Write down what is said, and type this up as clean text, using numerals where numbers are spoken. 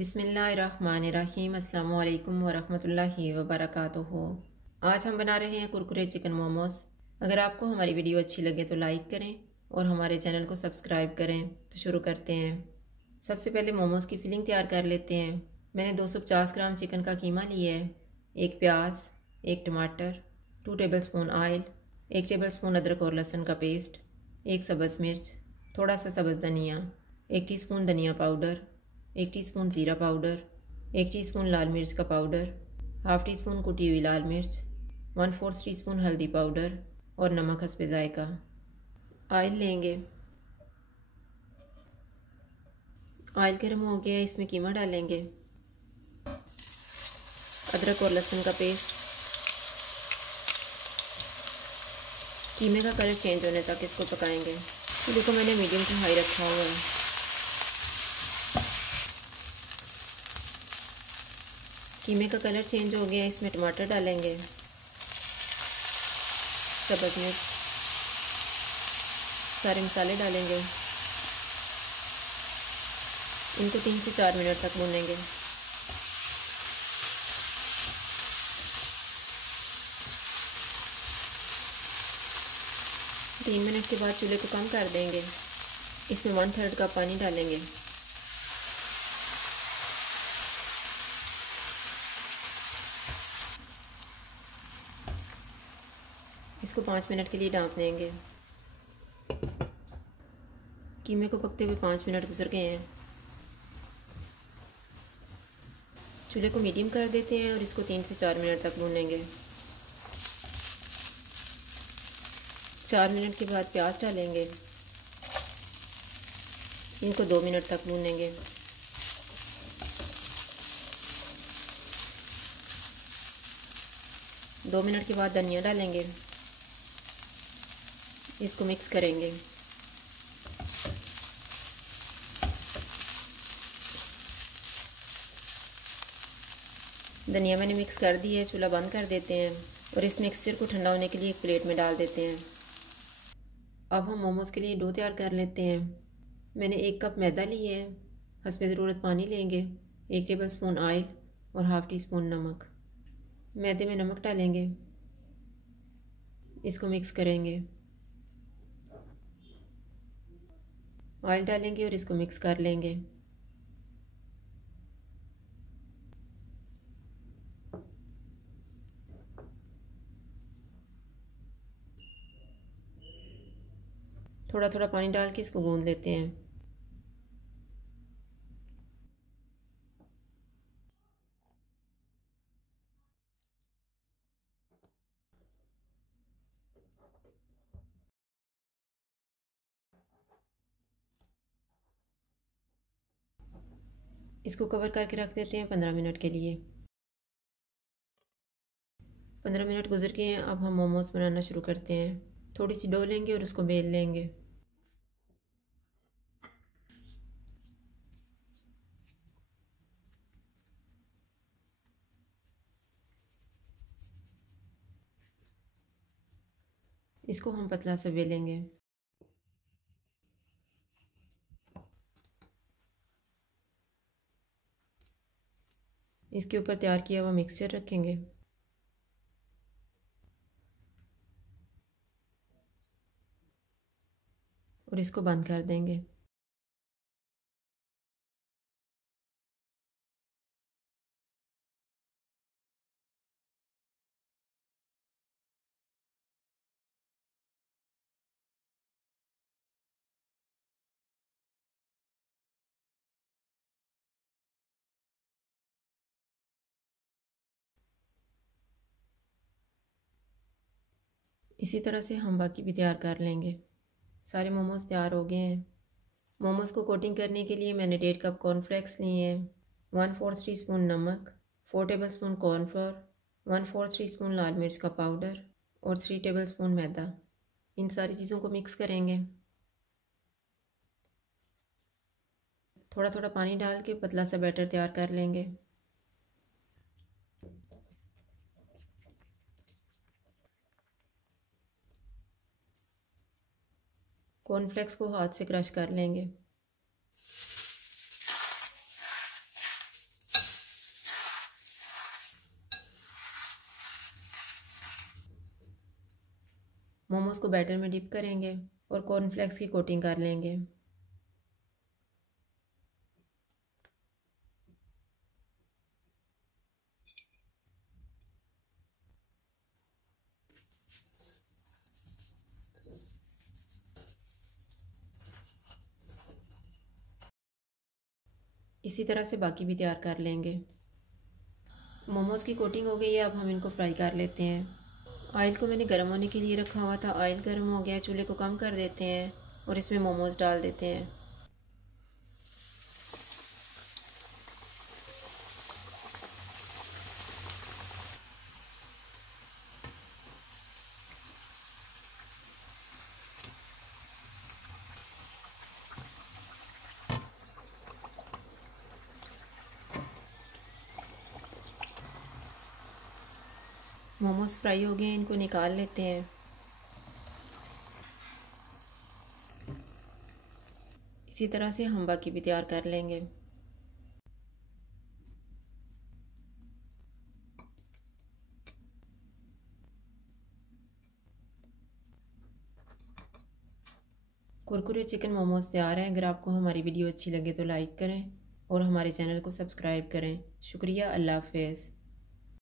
बिस्मिल्लाहिर्रहमानिर्रहीम। अस्सलामु अलैकुम वरहमतुल्लाहि वबरकातुहू। आज हम बना रहे हैं कुरकुरे चिकन मोमोज। अगर आपको हमारी वीडियो अच्छी लगे तो लाइक करें और हमारे चैनल को सब्सक्राइब करें। तो शुरू करते हैं। सबसे पहले मोमोज की फिलिंग तैयार कर लेते हैं। मैंने 250 ग्राम चिकन का कीमा लिया है, एक प्याज, एक टमाटर, 2 टेबलस्पून ऑयल, 1 टेबलस्पून अदरक और लहसुन का पेस्ट, 1 सब्ज़ मिर्च, थोड़ा सा सब्ज़ धनिया, 1 टीस्पून धनिया पाउडर, 1 टीस्पून ज़ीरा पाउडर, 1 टीस्पून लाल मिर्च का पाउडर, हाफ़ टी स्पून कुटी हुई लाल मिर्च, 1/4 टीस्पून हल्दी पाउडर और नमक हस्बे जायका। ऑयल लेंगे। ऑयल गर्म हो गया, इसमें कीमा डालेंगे, अदरक और लहसुन का पेस्ट। कीमे का कलर चेंज होने तक इसको पकाएंगे। चूल्हे को मैंने मीडियम टू हाई रखा हुआ है। कीमे का कलर चेंज हो गया, इसमें टमाटर डालेंगे, सब्ज़ मिर्च, सारे मसाले डालेंगे। इनको 3 से 4 मिनट तक भूनेंगे। तीन मिनट के बाद चूल्हे को कम कर देंगे। इसमें 1/3 कप पानी डालेंगे। इसको 5 मिनट के लिए ढाँप देंगे। कीमे को पकते हुए 5 मिनट गुजर गए हैं। चूल्हे को मीडियम कर देते हैं और इसको 3 से 4 मिनट तक भूनेंगे। 4 मिनट के बाद प्याज डालेंगे। इनको 2 मिनट तक भूनेंगे। दो मिनट के बाद धनिया डालेंगे। इसको मिक्स करेंगे। धनिया मैंने मिक्स कर दी है। चूल्हा बंद कर देते हैं और इस मिक्सचर को ठंडा होने के लिए एक प्लेट में डाल देते हैं। अब हम मोमोज़ के लिए डो तैयार कर लेते हैं। मैंने 1 कप मैदा लिया है। हस्बे ज़रूरत पानी लेंगे, 1 टेबलस्पून ऑयल और हाफ़ टी स्पून नमक। मैदे में नमक डालेंगे, इसको मिक्स करेंगे। ऑयल डालेंगे और इसको मिक्स कर लेंगे। थोड़ा थोड़ा पानी डाल के इसको गूंद लेते हैं। इसको कवर करके रख देते हैं 15 मिनट के लिए। 15 मिनट गुजर गए हैं। अब हम मोमोज़ बनाना शुरू करते हैं। थोड़ी सी डो लेंगे और उसको बेल लेंगे। इसको हम पतला सा बेलेंगे। इसके ऊपर तैयार किया हुआ मिक्सचर रखेंगे। और इसको बंद कर देंगे। इसी तरह से हम बाकी भी तैयार कर लेंगे। सारे मोमोज़ तैयार हो गए हैं। मोमोज़ को कोटिंग करने के लिए मैंने 1.5 कप कॉर्नफ्लेक्स लिए हैं, 1/4 टीस्पून नमक, 4 टेबलस्पून कॉर्नफ्लोर, 1/4 टीस्पून लाल मिर्च का पाउडर और 3 टेबलस्पून मैदा। इन सारी चीज़ों को मिक्स करेंगे। थोड़ा थोड़ा पानी डाल के पतला सा बैटर तैयार कर लेंगे। कॉर्नफ्लेक्स को हाथ से क्रश कर लेंगे। मोमोज़ को बैटर में डिप करेंगे और कॉर्नफ्लेक्स की कोटिंग कर लेंगे। इसी तरह से बाकी भी तैयार कर लेंगे। मोमोज़ की कोटिंग हो गई है, अब हम इनको फ्राई कर लेते हैं। ऑयल को मैंने गर्म होने के लिए रखा हुआ था। ऑयल गर्म हो गया, चूल्हे को कम कर देते हैं और इसमें मोमोज़ डाल देते हैं। मोमोज़ फ्राई हो गए हैं, इनको निकाल लेते हैं। इसी तरह से हम बाकी भी तैयार कर लेंगे। कुरकुरे चिकन मोमोज़ तैयार हैं। अगर आपको हमारी वीडियो अच्छी लगे तो लाइक करें और हमारे चैनल को सब्सक्राइब करें। शुक्रिया। अल्लाह हाफ़िज़।